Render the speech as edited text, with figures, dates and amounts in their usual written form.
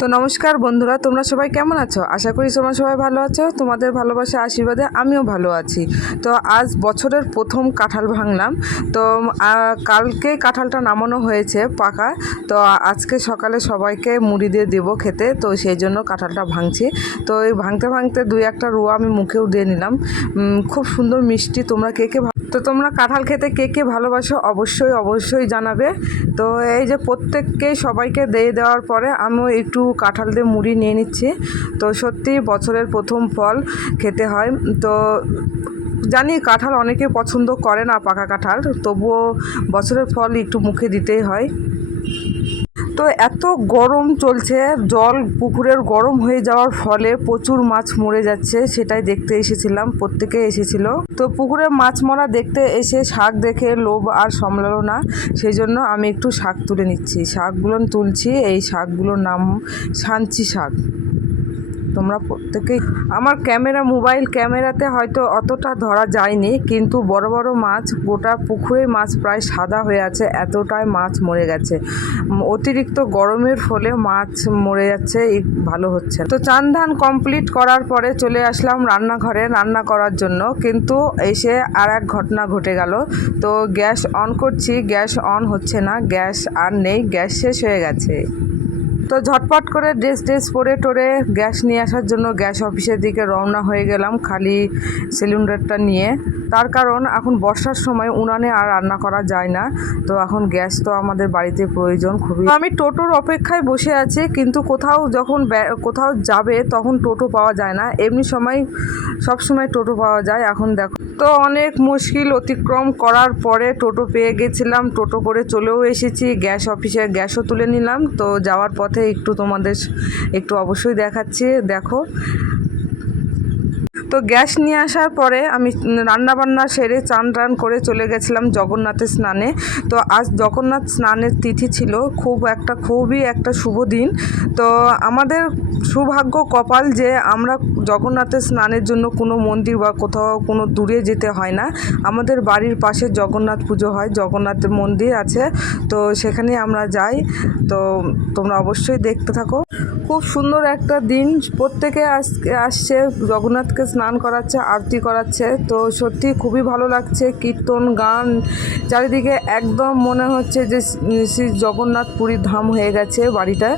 তো নমস্কার বন্ধুরা, তোমরা সবাই কেমন আছো? আশা করি তোমরা সবাই ভালো আছো। তোমাদের ভালোবাসা আশীর্বাদে আমিও ভালো আছি। তো আজ বছরের প্রথম কাঁঠাল ভাঙলাম। তো কালকে কাঁঠালটা নামানো হয়েছে পাকা। তো আজকে সকালে সবাইকে মুড়ি দিয়ে দেবো খেতে, তো সেই জন্য কাঁঠালটা ভাঙছি। তো এই ভাঙতে ভাঙতে দুই একটা রুয়া আমি মুখেও দিয়ে নিলাম। খুব সুন্দর মিষ্টি। তোমরা কে কে তো তোমরা কাঁঠাল খেতে কে কে ভালোবাসো অবশ্যই অবশ্যই জানাবে। তো এই যে প্রত্যেককে সবাইকে দিয়ে দেওয়ার পরে আমিও একটু কাঁঠাল দিয়ে মুড়ি নিয়ে নিচ্ছি। তো সত্যি বছরের প্রথম ফল খেতে হয়। তো জানি কাঁঠাল অনেকে পছন্দ করে না পাকা কাঁঠাল, তবুও বছরের ফল একটু মুখে দিতেই হয়। তো এত গরম চলছে, জল পুকুরের গরম হয়ে যাওয়ার ফলে প্রচুর মাছ মরে যাচ্ছে, সেটাই দেখতে এসেছিলাম। প্রত্যেকে এসেছিল। তো পুকুরে মাছ মরা দেখতে এসে শাক দেখে লোভ আর সামলালো না, সেই জন্য আমি একটু শাক তুলে নিচ্ছি। শাকগুলো তুলছি, এই শাকগুলোর নাম সাঞ্চি শাক। তোমরা প্রত্যেকেই আমার মোবাইল ক্যামেরাতে হয়তো অতটা ধরা যায়নি, কিন্তু বড় বড় মাছ, গোটা পুকুরে মাছ প্রায় সাদা হয়ে আছে, এতটাই মাছ মরে গেছে। অতিরিক্ত গরমের ফলে মাছ মরে যাচ্ছে, ভালো হচ্ছে। তো চান ধান কমপ্লিট করার পরে চলে আসলাম রান্নাঘরে রান্না করার জন্য, কিন্তু এসে আর এক ঘটনা ঘটে গেল। তো গ্যাস অন করছি, গ্যাস অন হচ্ছে না, গ্যাস আর নেই, গ্যাস শেষ হয়ে গেছে। তো ঝটপট করে ড্রেস পরে টোরে গ্যাস নিয়ে আসার জন্য গ্যাস অফিসের দিকে রওনা হয়ে গেলাম খালি সিলিন্ডারটা নিয়ে। তার কারণ এখন বর্ষার সময় উনানে আর রান্না করা যায় না, তো এখন গ্যাস তো আমাদের বাড়িতে প্রয়োজন খুবই। আমি টোটোর অপেক্ষায় বসে আছি, কিন্তু কোথাও যাবে তখন টোটো পাওয়া যায় না, এমনি সময় সব সময় টোটো পাওয়া যায়। এখন দেখো, তো অনেক মুশকিল অতিক্রম করার পরে টোটো পেয়ে গেছিলাম, টোটো করে চলেও এসেছি গ্যাস অফিসে, গ্যাসও তুলে নিলাম। তো যাওয়ার পথে একটু তোমাদের একটু অবশ্যই দেখাচ্ছি, দেখো। তো গ্যাস নিয়ে আসার পরে আমি রান্নাবান্না সেরে চান টান করে চলে গেছিলাম জগন্নাথের স্নানে। তো আজ জগন্নাথ স্নানের তিথি ছিল, খুবই একটা শুভ দিন। তো আমাদের সৌভাগ্য কপাল যে আমরা জগন্নাথের স্নানের জন্য কোনো মন্দির বা কোথাও কোনো দূরে যেতে হয় না। আমাদের বাড়ির পাশে জগন্নাথ পুজো হয়, জগন্নাথের মন্দির আছে, তো সেখানে আমরা যাই। তো তোমরা অবশ্যই দেখতে থাকো। খুব সুন্দর একটা দিন, প্রত্যেকে আসছে জগন্নাথকে স্নান করাচ্ছে, আরতি করাচ্ছে। তো সত্যি খুবই ভালো লাগছে, কীর্তন গান চারিদিকে, একদম মনে হচ্ছে যে শ্রী জগন্নাথ পুরীর ধাম হয়ে গেছে বাড়িটা।